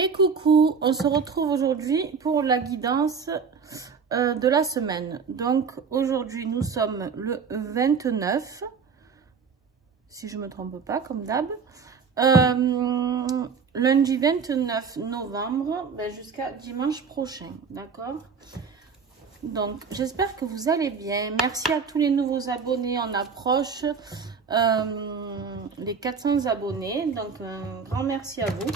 Et coucou, on se retrouve aujourd'hui pour la guidance de la semaine. Donc aujourd'hui nous sommes le 29, si je me trompe pas, comme d'hab. Lundi 29 novembre jusqu'à dimanche prochain, d'accord? Donc j'espère que vous allez bien. Merci à tous les nouveaux abonnés, on approche les 400 abonnés, donc un grand merci à vous.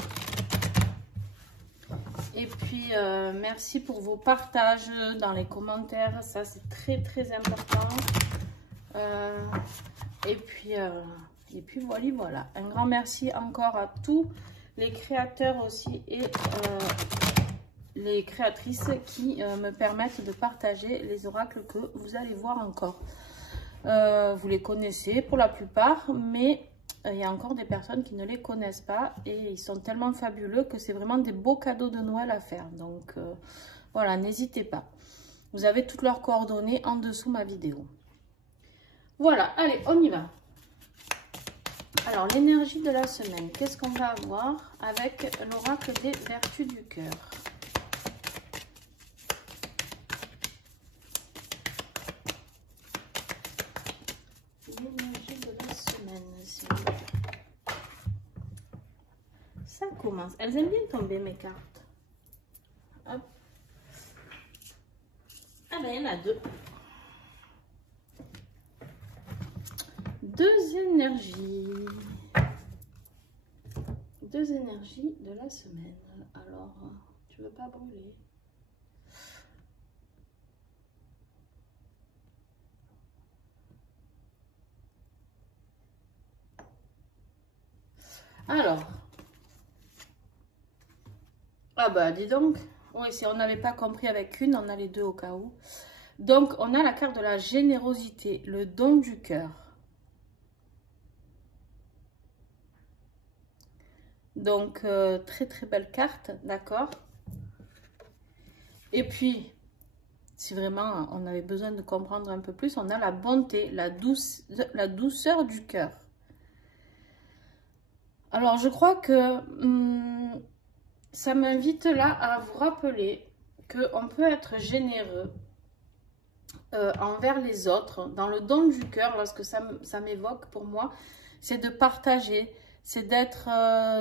Et puis merci pour vos partages dans les commentaires, ça c'est très important. Et puis voilà, un grand merci encore à tous les créateurs aussi et les créatrices qui me permettent de partager les oracles que vous allez voir encore. Vous les connaissez pour la plupart, mais il y a encore des personnes qui ne les connaissent pas et ils sont tellement fabuleux que c'est vraiment des beaux cadeaux de Noël à faire. Donc voilà, n'hésitez pas. Vous avez toutes leurs coordonnées en dessous ma vidéo. Voilà, allez, on y va. Alors, l'énergie de la semaine, qu'est-ce qu'on va avoir avec l'oracle des vertus du cœur? L'énergie de la semaine, s'il vous plaît. Ça commence. Elles aiment bien tomber, mes cartes. Hop. Ah ben, il y en a deux. Deux énergies de la semaine. Alors, tu veux pas brûler? Alors, ah bah dis donc, oui, si on n'avait pas compris avec une, on a les deux au cas où. Donc, on a la carte de la générosité, le don du cœur. Donc, très belle carte, d'accord? Et puis, si vraiment on avait besoin de comprendre un peu plus, on a la bonté, la douceur du cœur. Alors, je crois que ça m'invite là à vous rappeler qu'on peut être généreux envers les autres, dans le don du cœur, lorsque ça m'évoque pour moi, c'est de partager, c'est d'être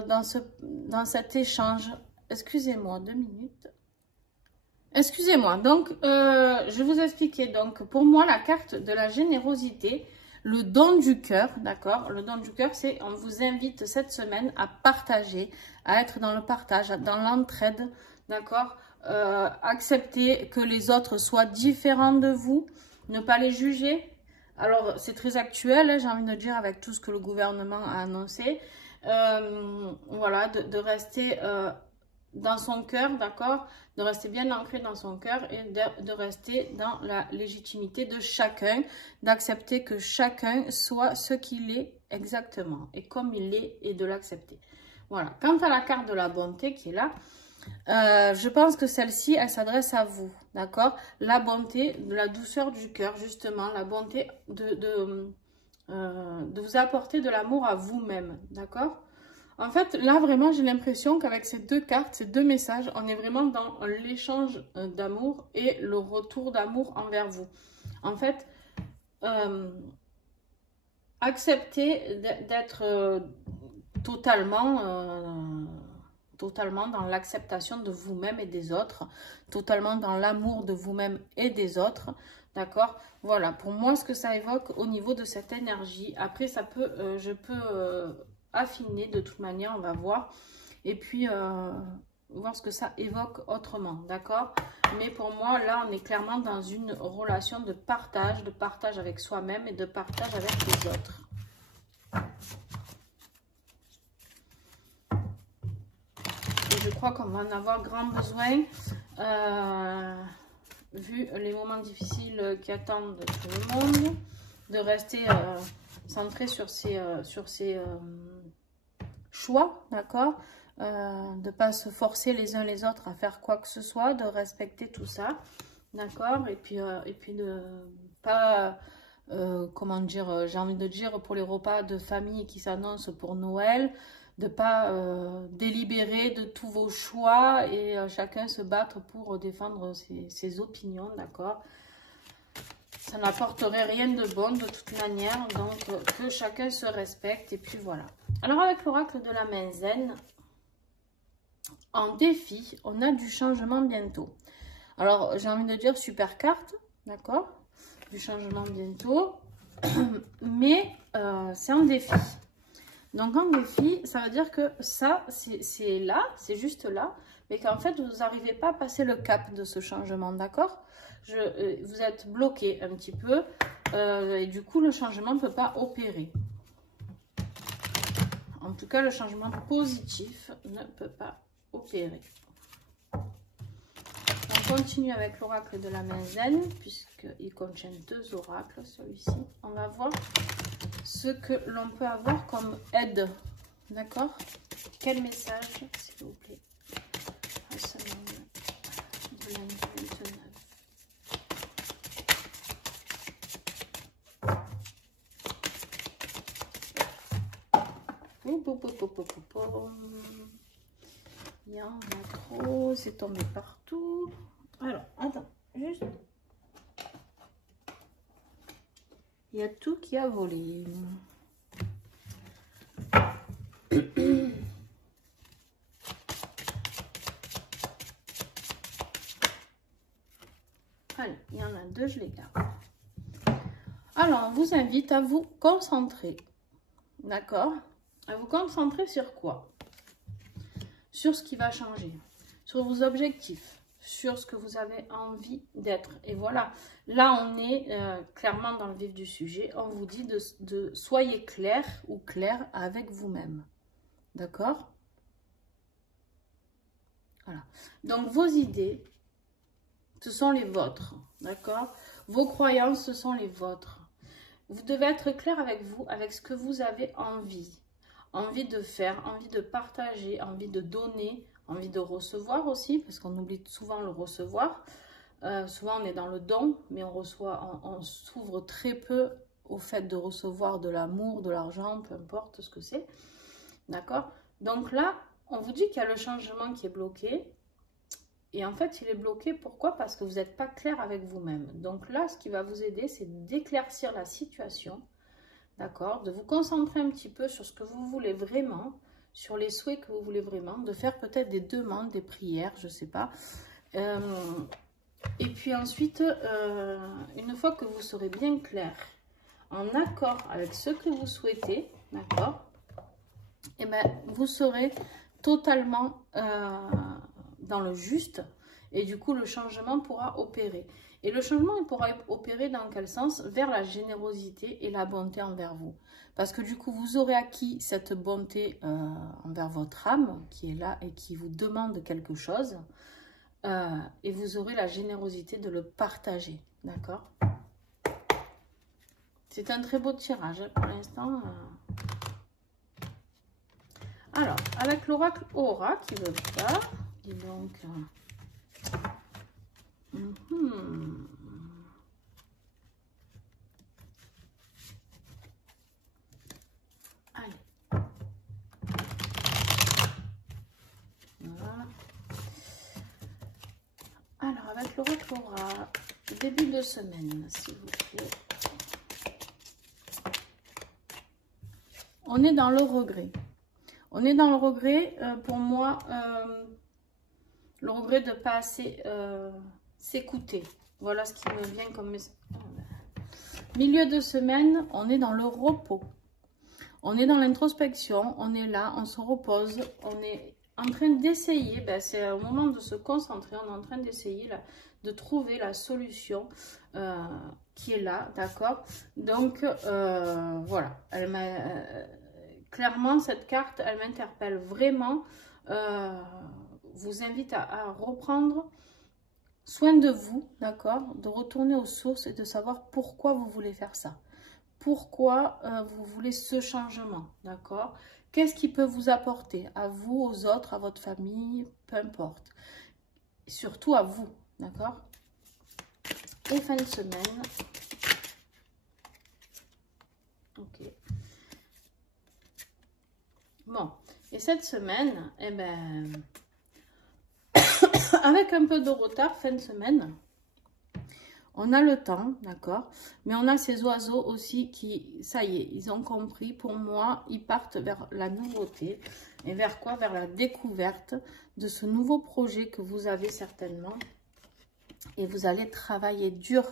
dans cet échange. Excusez-moi, 2 minutes. Excusez-moi, donc je vous expliquais, donc pour moi la carte de la générosité, le don du cœur, d'accord? Le don du cœur, c'est on vous invite cette semaine à partager, à être dans le partage, dans l'entraide, d'accord? Accepter que les autres soient différents de vous, ne pas les juger. Alors, c'est très actuel, hein, j'ai envie de dire, avec tout ce que le gouvernement a annoncé. Voilà, de rester dans son cœur, d'accord? De rester bien ancré dans son cœur et de rester dans la légitimité de chacun, d'accepter que chacun soit ce qu'il est exactement et comme il est et de l'accepter. Voilà. Quant à la carte de la bonté qui est là, je pense que celle-ci, elle s'adresse à vous, d'accord? La bonté, la douceur du cœur, justement, la bonté de vous apporter de l'amour à vous-même, d'accord? En fait, là, vraiment, j'ai l'impression qu'avec ces deux cartes, ces deux messages, on est vraiment dans l'échange d'amour et le retour d'amour envers vous. En fait, accepter d'être totalement dans l'acceptation de vous-même et des autres, totalement dans l'amour de vous-même et des autres, d'accord? Voilà, pour moi, ce que ça évoque au niveau de cette énergie. Après, ça peut, je peux affiner de toute manière, on va voir. Et puis, voir ce que ça évoque autrement, d'accord? Mais pour moi, là, on est clairement dans une relation de partage avec soi-même et de partage avec les autres. Je crois qu'on va en avoir grand besoin, vu les moments difficiles qui attendent tout le monde, de rester centré sur ses choix, d'accord, de ne pas se forcer les uns les autres à faire quoi que ce soit, de respecter tout ça, d'accord, et puis de pas, comment dire, j'ai envie de dire, pour les repas de famille qui s'annoncent pour Noël, de pas délibérer de tous vos choix et chacun se battre pour défendre ses opinions, d'accord? Ça n'apporterait rien de bon de toute manière, donc que chacun se respecte et puis voilà. Alors avec l'oracle de la main zen, en défi, on a du changement bientôt. Alors j'ai envie de dire super carte, d'accord? Du changement bientôt, mais c'est un défi. Donc en défi, ça veut dire que ça, c'est là, c'est juste là, mais qu'en fait, vous n'arrivez pas à passer le cap de ce changement, d'accord? Vous êtes bloqué un petit peu, et du coup, le changement ne peut pas opérer. En tout cas, le changement positif ne peut pas opérer. On continue avec l'oracle de la main zen, puisqu'il contient 2 oracles, celui-ci. On va voir ce que l'on peut avoir comme aide, d'accord? Quel message, s'il vous plaît, à ce moment de l'année 29. Il y en a trop, c'est tombé partout. Alors, attends, juste. Il y a tout qui a volé. Allez, il y en a 2, je les garde. Alors, on vous invite à vous concentrer. D'accord? À vous concentrer sur quoi? Sur ce qui va changer. Sur vos objectifs. Sur ce que vous avez envie d'être. Et voilà. Là, on est clairement dans le vif du sujet. On vous dit de soyez clair ou clair avec vous-même. D'accord? Voilà. Donc, vos idées, ce sont les vôtres. D'accord? Vos croyances, ce sont les vôtres. Vous devez être clair avec vous, avec ce que vous avez envie. Envie de faire, envie de partager, envie de donner, envie de recevoir aussi, parce qu'on oublie souvent le recevoir. Souvent, on est dans le don, mais on s'ouvre très peu au fait de recevoir de l'amour, de l'argent, peu importe ce que c'est. D'accord? Donc là, on vous dit qu'il y a le changement qui est bloqué. Et en fait, il est bloqué. Pourquoi? Parce que vous n'êtes pas clair avec vous-même. Donc là, ce qui va vous aider, c'est d'éclaircir la situation. D'accord? De vous concentrer un petit peu sur ce que vous voulez vraiment, sur les souhaits que vous voulez vraiment, de faire peut-être des demandes, des prières, je ne sais pas. Et puis ensuite, une fois que vous serez bien clair, en accord avec ce que vous souhaitez, d'accord? Et bien, vous serez totalement dans le juste et du coup, le changement pourra opérer. Et le changement, il pourra opérer dans quel sens? Vers la générosité et la bonté envers vous. Parce que du coup, vous aurez acquis cette bonté envers votre âme qui est là et qui vous demande quelque chose. Et vous aurez la générosité de le partager. D'accord? C'est un très beau tirage pour l'instant. Alors, avec l'oracle Aura qui ne veut pas, dis donc. Allez. Voilà. Alors, avec l'oracle Aura, début de semaine, s'il vous plaît. On est dans le regret. On est dans le regret, pour moi, le regret de ne pas assez s'écouter. Voilà ce qui me vient comme message. Milieu de semaine, on est dans le repos. On est dans l'introspection, on est là, on se repose, on est en train d'essayer, ben c'est au moment de se concentrer, on est en train d'essayer de trouver la solution qui est là, d'accord? Donc, voilà, clairement, cette carte, elle m'interpelle vraiment, vous invite à reprendre soin de vous, d'accord? De retourner aux sources et de savoir pourquoi vous voulez faire ça. Pourquoi vous voulez ce changement, d'accord? Qu'est-ce qui peut vous apporter à vous, aux autres, à votre famille, peu importe. Et surtout à vous, d'accord? Et fin de semaine. Ok. Bon, Et cette semaine, eh ben, avec un peu de retard, fin de semaine, on a le temps, d'accord? Mais on a ces oiseaux aussi qui, ça y est, ils ont compris. Pour moi, ils partent vers la nouveauté. Et vers quoi? Vers la découverte de ce nouveau projet que vous avez certainement. Et vous allez travailler dur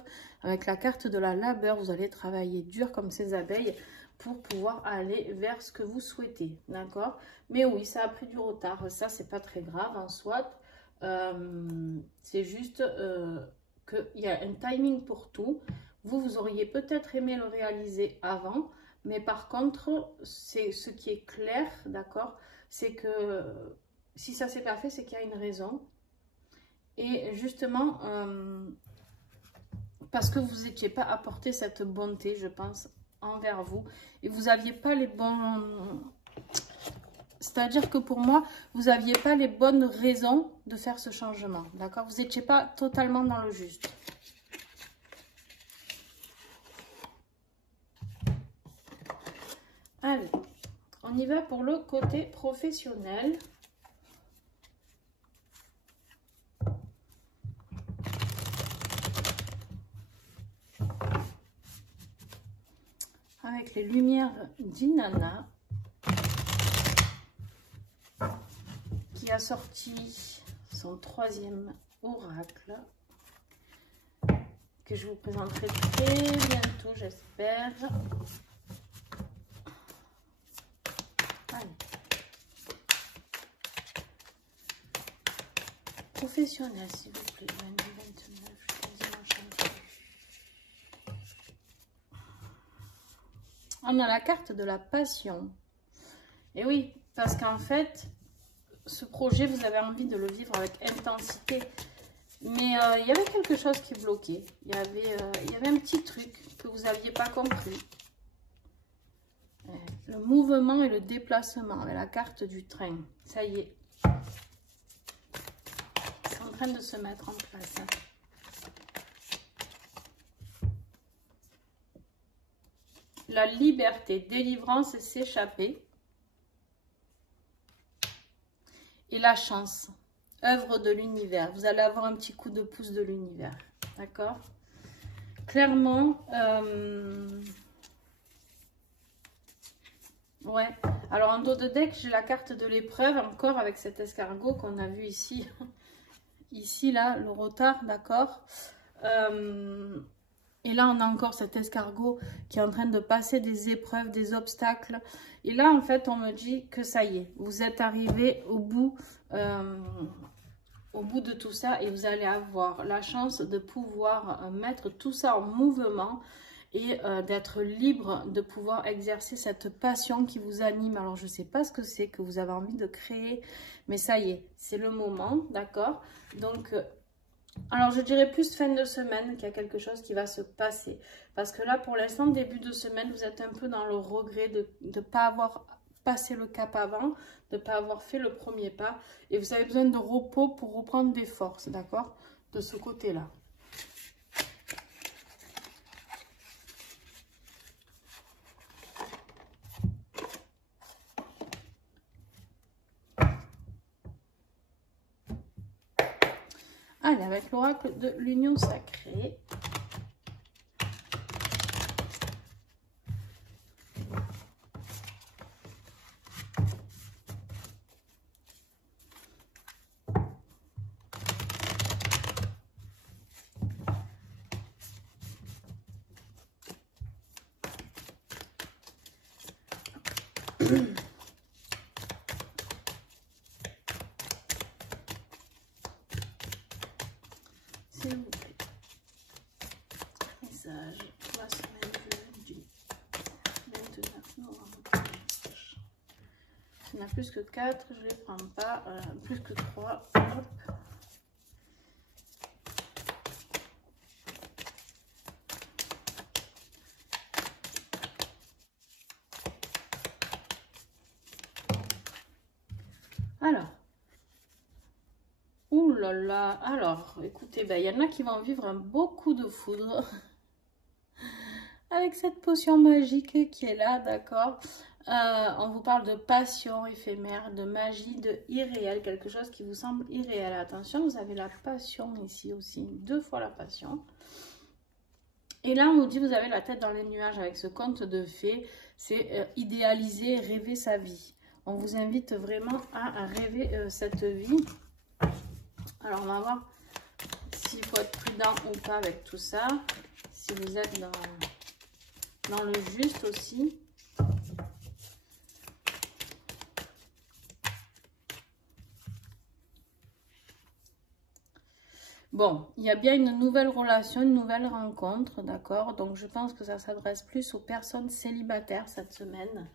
avec la carte de la labeur. Vous allez travailler dur comme ces abeilles pour pouvoir aller vers ce que vous souhaitez, d'accord? Mais oui, ça a pris du retard. Ça, c'est pas très grave en soi. C'est juste... qu'il y a un timing pour tout. Vous auriez peut-être aimé le réaliser avant, mais par contre, c'est ce qui est clair, d'accord? C'est que si ça s'est pas fait, c'est qu'il y a une raison. Et justement, parce que vous n'étiez pas apporté cette bonté, je pense, envers vous, et vous n'aviez pas les bons... C'est-à-dire que pour moi, vous n'aviez pas les bonnes raisons de faire ce changement, d'accord? Vous n'étiez pas totalement dans le juste. Allez, on y va pour le côté professionnel. Avec les lumières d'Inanna, qui a sorti son 3e oracle, que je vous présenterai très bientôt, j'espère. Professionnel, s'il vous plaît. 29, on a la carte de la passion. Et oui, parce qu'en fait, ce projet, vous avez envie de le vivre avec intensité. Mais il y avait quelque chose qui bloquait. Il y avait un petit truc que vous n'aviez pas compris. Le mouvement et le déplacement avec la carte du train. Ça y est. C'est en train de se mettre en place. La liberté, délivrance et s'échapper. Et la chance, œuvre de l'univers. Vous allez avoir un petit coup de pouce de l'univers. D'accord? Clairement, ouais. Alors en dos de deck, j'ai la carte de l'épreuve, encore avec cet escargot qu'on a vu ici. Ici, là, le retard, d'accord? Et là, on a encore cet escargot qui est en train de passer des épreuves, des obstacles. Et là, en fait, on me dit que ça y est, vous êtes arrivé au bout de tout ça et vous allez avoir la chance de pouvoir mettre tout ça en mouvement et d'être libre de pouvoir exercer cette passion qui vous anime. Alors, je ne sais pas ce que c'est que vous avez envie de créer, mais ça y est, c'est le moment, d'accord? Donc... alors, je dirais plus fin de semaine qu'il y a quelque chose qui va se passer. Parce que là, pour l'instant, début de semaine, vous êtes un peu dans le regret de ne pas avoir passé le cap avant, de ne pas avoir fait le premier pas. Et vous avez besoin de repos pour reprendre des forces, d'accord? De ce côté-là. Allez, avec l'oracle de l'union sacrée. S'il vous plaît. Message pour la semaine du 29 novembre. Il y en a plus que 4, je ne les prends pas. Plus que 3. Hop. Alors. Ouh là là, alors, écoutez, ben, y en a qui vont vivre un beau coup de foudre avec cette potion magique qui est là, d'accord? On vous parle de passion éphémère, de magie, de irréel, quelque chose qui vous semble irréel. Attention, vous avez la passion ici aussi, 2 fois la passion. Et là, on vous dit, vous avez la tête dans les nuages avec ce conte de fées. C'est idéaliser, rêver sa vie. On vous invite vraiment à rêver cette vie. Alors, on va voir s'il faut être prudent ou pas avec tout ça. Si vous êtes dans le juste aussi. Bon, il y a bien une nouvelle relation, une nouvelle rencontre, d'accord? Donc, je pense que ça s'adresse plus aux personnes célibataires cette semaine.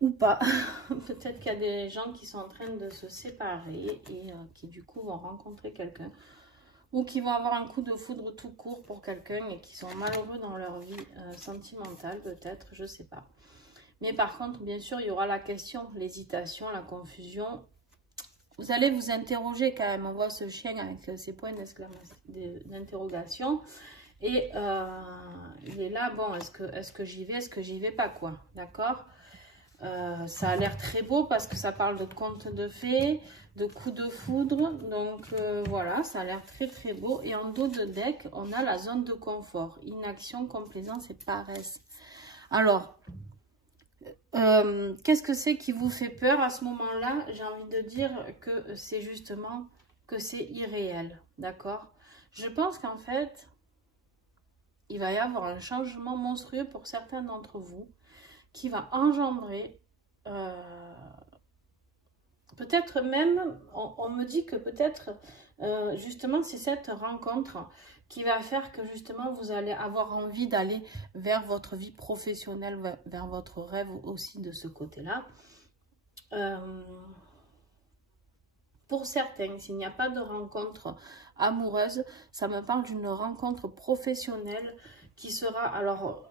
Ou pas. Peut-être qu'il y a des gens qui sont en train de se séparer et qui, du coup, vont rencontrer quelqu'un. Ou qui vont avoir un coup de foudre tout court pour quelqu'un et qui sont malheureux dans leur vie sentimentale, peut-être, je ne sais pas. Mais par contre, bien sûr, il y aura la question, l'hésitation, la confusion. Vous allez vous interroger quand même. On voit ce chien avec ses points d'interrogation. Et il est là, bon, est-ce que j'y vais, est-ce que j'y vais pas, quoi. D'accord? Ça a l'air très beau parce que ça parle de contes de fées, de coups de foudre. Donc voilà, ça a l'air très très beau. Et en dos de deck, on a la zone de confort. Inaction, complaisance et paresse. Alors... qu'est-ce que c'est qui vous fait peur à ce moment-là? J'ai envie de dire que c'est justement que c'est irréel, d'accord? Je pense qu'en fait, il va y avoir un changement monstrueux pour certains d'entre vous qui va engendrer, peut-être même, on me dit que peut-être, justement, c'est cette rencontre qui va faire que justement vous allez avoir envie d'aller vers votre vie professionnelle, vers votre rêve aussi de ce côté-là. Pour certains, s'il n'y a pas de rencontre amoureuse, ça me parle d'une rencontre professionnelle qui sera alors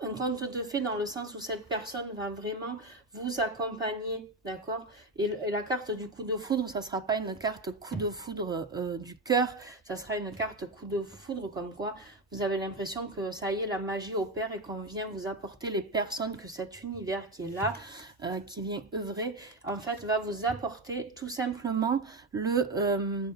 un conte de fées dans le sens où cette personne va vraiment vous accompagner, d'accord? Et la carte du coup de foudre, ça ne sera pas une carte coup de foudre du cœur, ça sera une carte coup de foudre comme quoi vous avez l'impression que ça y est, la magie opère et qu'on vient vous apporter les personnes, que cet univers qui est là, qui vient œuvrer, en fait, va vous apporter tout simplement le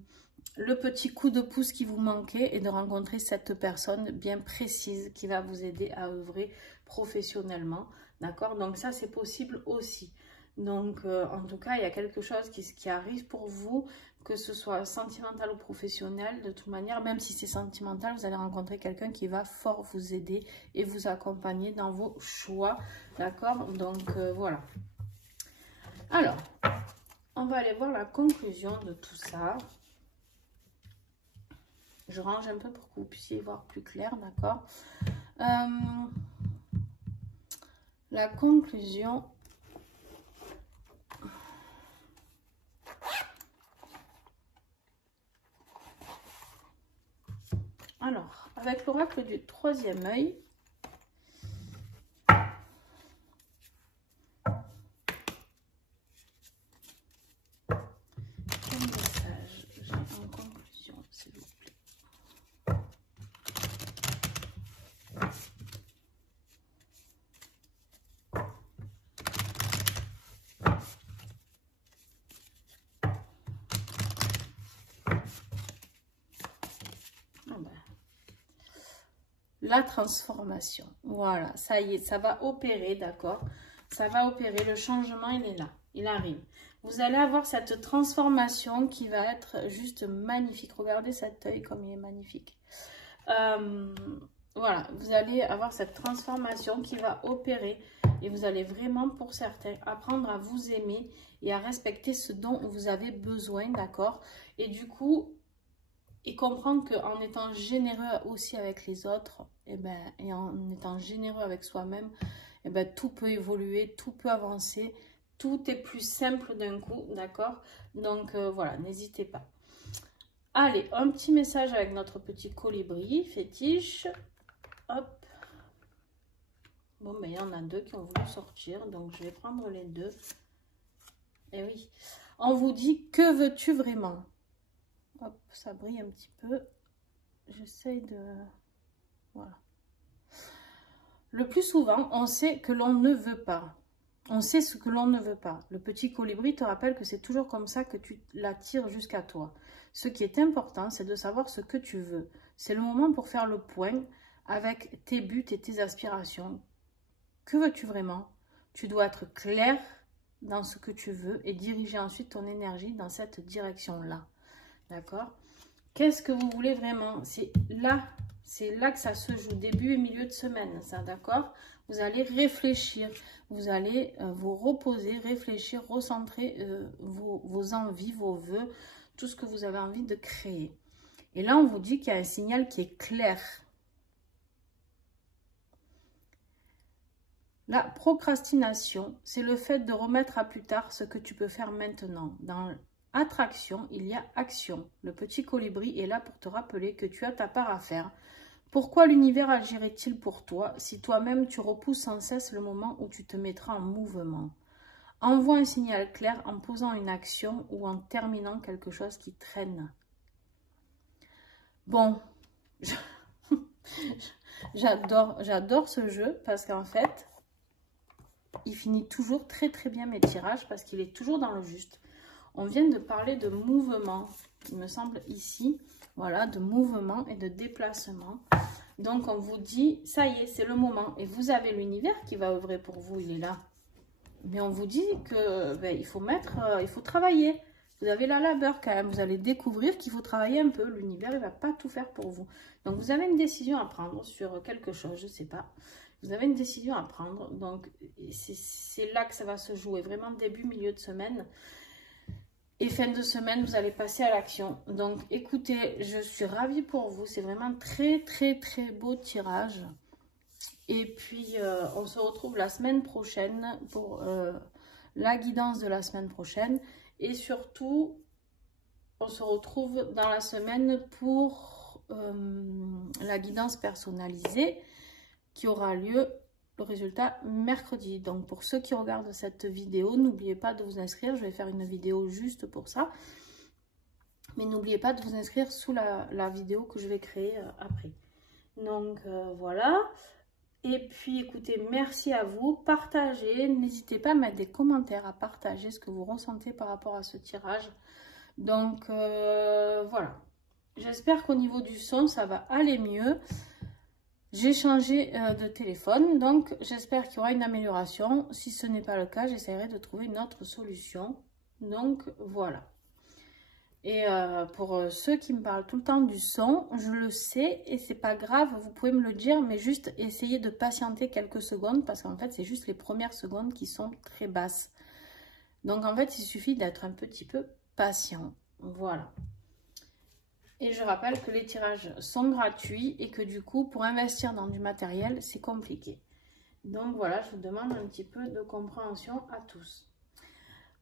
petit coup de pouce qui vous manquait et de rencontrer cette personne bien précise qui va vous aider à œuvrer professionnellement, d'accord? Donc ça, c'est possible aussi. Donc, en tout cas, il y a quelque chose qui arrive pour vous, que ce soit sentimental ou professionnel. De toute manière, même si c'est sentimental, vous allez rencontrer quelqu'un qui va fort vous aider et vous accompagner dans vos choix, d'accord? Donc, voilà. Alors, on va aller voir la conclusion de tout ça. Je range un peu pour que vous puissiez voir plus clair, d'accord? La conclusion. Alors, avec l'oracle du 3e œil, quel message j'ai en conclusion, s'il vous plaît? La transformation, voilà, ça y est, ça va opérer, d'accord? Ça va opérer, le changement, il est là, il arrive. Vous allez avoir cette transformation qui va être juste magnifique. Regardez cet œil comme il est magnifique. Voilà, vous allez avoir cette transformation qui va opérer et vous allez vraiment, pour certains, apprendre à vous aimer et à respecter ce dont vous avez besoin, d'accord? Et du coup... et comprendre qu'en étant généreux aussi avec les autres, et en étant généreux avec soi-même, tout peut évoluer, tout peut avancer, tout est plus simple d'un coup, d'accord? Donc voilà, n'hésitez pas. Allez, un petit message avec notre petit colibri fétiche. Hop. Bon, il y en a 2 qui ont voulu sortir, donc je vais prendre les 2. Et oui, on vous dit, que veux-tu vraiment? Hop, ça brille un petit peu. J'essaye de... voilà. Le plus souvent, on sait que l'on ne veut pas. On sait ce que l'on ne veut pas. Le petit colibri te rappelle que c'est toujours comme ça que tu l'attires jusqu'à toi. Ce qui est important, c'est de savoir ce que tu veux. C'est le moment pour faire le point avec tes buts et tes aspirations. Que veux-tu vraiment? Tu dois être clair dans ce que tu veux et diriger ensuite ton énergie dans cette direction-là. D'accord? Qu'est-ce que vous voulez vraiment? C'est là que ça se joue, début et milieu de semaine, ça, d'accord? Vous allez réfléchir, vous allez vous reposer, réfléchir, recentrer vos envies, vos vœux, tout ce que vous avez envie de créer. Et là, on vous dit qu'il y a un signal qui est clair. La procrastination, c'est le fait de remettre à plus tard ce que tu peux faire maintenant. Dans attraction, il y a action. Le petit colibri est là pour te rappeler que tu as ta part à faire. Pourquoi l'univers agirait-il pour toi si toi-même tu repousses sans cesse le moment où tu te mettras en mouvement? Envoie un signal clair en posant une action ou en terminant quelque chose qui traîne. Bon, j'adore ce jeu parce qu'en fait, il finit toujours très très bien mes tirages parce qu'il est toujours dans le juste. On vient de parler de mouvement, il me semble ici, voilà, de mouvement et de déplacement. Donc on vous dit, ça y est, c'est le moment. Et vous avez l'univers qui va œuvrer pour vous, il est là. Mais on vous dit que il faut travailler. Vous avez la labeur quand même, vous allez découvrir qu'il faut travailler un peu. L'univers, il ne va pas tout faire pour vous. Donc vous avez une décision à prendre sur quelque chose, je ne sais pas. Vous avez une décision à prendre, donc c'est là que ça va se jouer, vraiment début, milieu de semaine. Et fin de semaine, vous allez passer à l'action. Donc écoutez, je suis ravie pour vous, c'est vraiment très très très beau tirage. Et puis on se retrouve la semaine prochaine pour la guidance de la semaine prochaine. Et surtout, on se retrouve dans la semaine pour la guidance personnalisée qui aura lieu, le résultat, mercredi. Donc pour ceux qui regardent cette vidéo, n'oubliez pas de vous inscrire. Je vais faire une vidéo juste pour ça. Mais n'oubliez pas de vous inscrire sous la vidéo que je vais créer après. Donc voilà. Et puis écoutez, merci à vous. Partagez. N'hésitez pas à mettre des commentaires, à partager ce que vous ressentez par rapport à ce tirage. Donc voilà. J'espère qu'au niveau du son, ça va aller mieux. J'ai changé de téléphone, donc j'espère qu'il y aura une amélioration. Si ce n'est pas le cas, j'essaierai de trouver une autre solution. Donc voilà. Et pour ceux qui me parlent tout le temps du son, je le sais et c'est pas grave, vous pouvez me le dire, mais juste essayez de patienter quelques secondes parce qu'en fait c'est juste les premières secondes qui sont très basses. Donc en fait il suffit d'être un petit peu patient. Voilà. Et je rappelle que les tirages sont gratuits et que du coup, pour investir dans du matériel, c'est compliqué. Donc voilà, je vous demande un petit peu de compréhension à tous.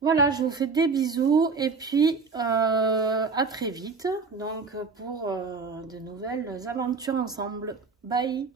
Voilà, je vous fais des bisous et puis à très vite donc pour de nouvelles aventures ensemble. Bye!